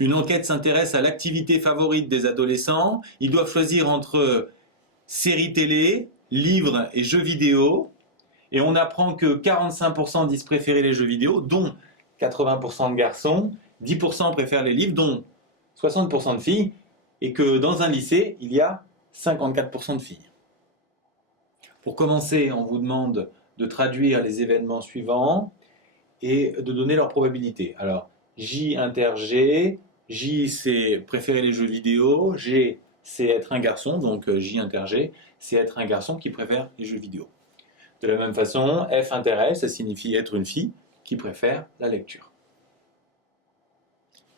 Une enquête s'intéresse à l'activité favorite des adolescents. Ils doivent choisir entre séries télé, livres et jeux vidéo. Et on apprend que 45% disent préférer les jeux vidéo, dont 80% de garçons, 10% préfèrent les livres, dont 60% de filles, et que dans un lycée, il y a 54% de filles. Pour commencer, on vous demande de traduire les événements suivants et de donner leur probabilité. Alors, J inter G, J c'est préférer les jeux vidéo, G c'est être un garçon, donc J inter G, c'est être un garçon qui préfère les jeux vidéo. De la même façon, F inter L, ça signifie être une fille qui préfère la lecture.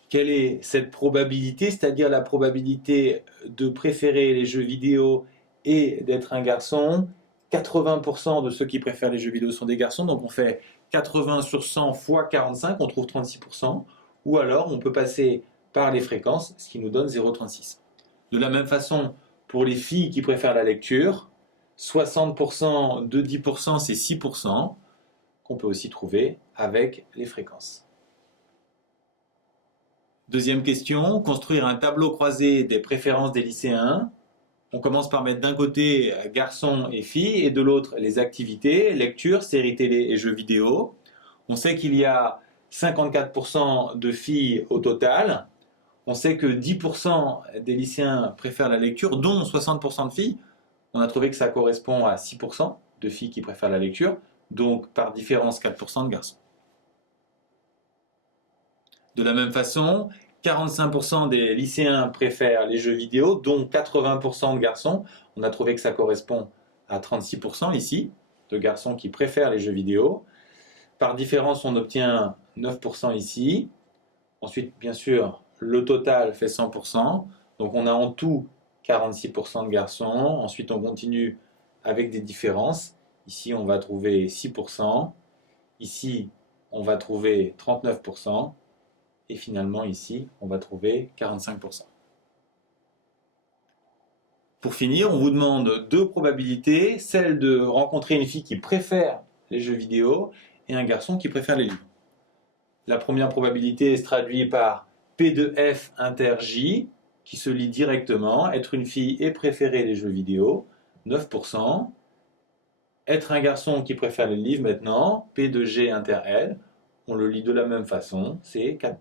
Quelle est cette probabilité, c'est-à-dire la probabilité de préférer les jeux vidéo et d'être un garçon? 80% de ceux qui préfèrent les jeux vidéo sont des garçons, donc on fait 80 sur 100 fois 45, on trouve 36%, ou alors on peut passer par les fréquences, ce qui nous donne 0,36. De la même façon, pour les filles qui préfèrent la lecture, 60% de 10%, c'est 6%, qu'on peut aussi trouver avec les fréquences. Deuxième question, construire un tableau croisé des préférences des lycéens. On commence par mettre d'un côté garçons et filles et de l'autre les activités, lecture, séries télé et jeux vidéo. On sait qu'il y a 54% de filles au total. On sait que 10% des lycéens préfèrent la lecture, dont 60% de filles. On a trouvé que ça correspond à 6% de filles qui préfèrent la lecture, donc par différence 4% de garçons. De la même façon, 45% des lycéens préfèrent les jeux vidéo, dont 80% de garçons. On a trouvé que ça correspond à 36% ici, de garçons qui préfèrent les jeux vidéo. Par différence, on obtient 9% ici. Ensuite, bien sûr, le total fait 100%. Donc on a en tout 46% de garçons. Ensuite, on continue avec des différences. Ici, on va trouver 6%. Ici, on va trouver 39%. Et finalement, ici, on va trouver 45%. Pour finir, on vous demande deux probabilités, celle de rencontrer une fille qui préfère les jeux vidéo et un garçon qui préfère les livres. La première probabilité se traduit par P de F inter J, qui se lit directement. Être une fille et préférer les jeux vidéo, 9%. Être un garçon qui préfère les livres maintenant, P de G inter L, on le lit de la même façon, c'est 4%.